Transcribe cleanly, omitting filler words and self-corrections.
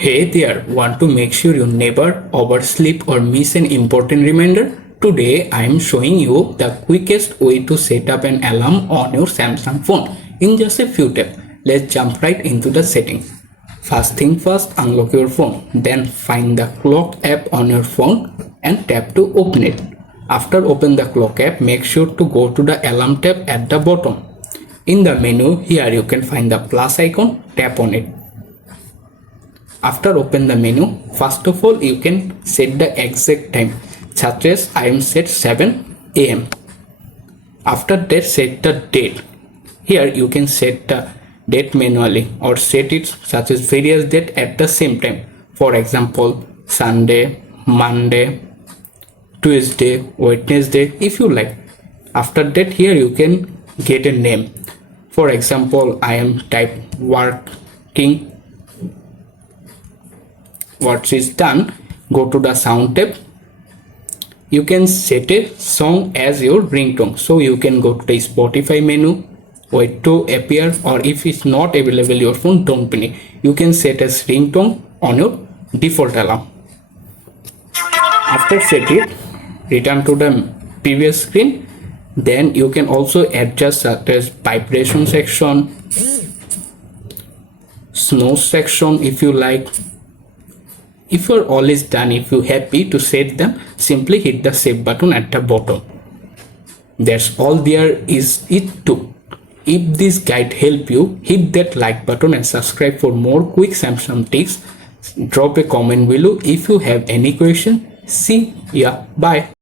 Hey there, want to make sure you never oversleep or miss an important reminder? Today I am showing you the quickest way to set up an alarm on your Samsung phone in just a few steps. Let's jump right into the settings. First thing first, unlock your phone. Then find the clock app on your phone and tap to open it. After open the clock app, make sure to go to the alarm tab at the bottom. In the menu, here you can find the plus icon, tap on it. After open the menu, first of all you can set the exact time, such as I am set 7 am. After that, set the date. Here you can set the date manually or set it such as various date at the same time. For example, Sunday, Monday, Tuesday, Wednesday, if you like. After that, here you can get a name. For example, I am type working. Once it's done, go to the sound tab. You can set a song as your ringtone, so you can go to the Spotify menu, wait to appear, or if it's not available your phone, don't panic, you can set as ringtone on your default alarm. After set it, return to the previous screen. Then you can also adjust such as vibration section, snooze section if you like. If you're always done, if you're happy to set them, simply hit the save button at the bottom. That's all there is it to. If this guide helped you, hit that like button and subscribe for more quick Samsung tips. Drop a comment below if you have any question. See ya, bye.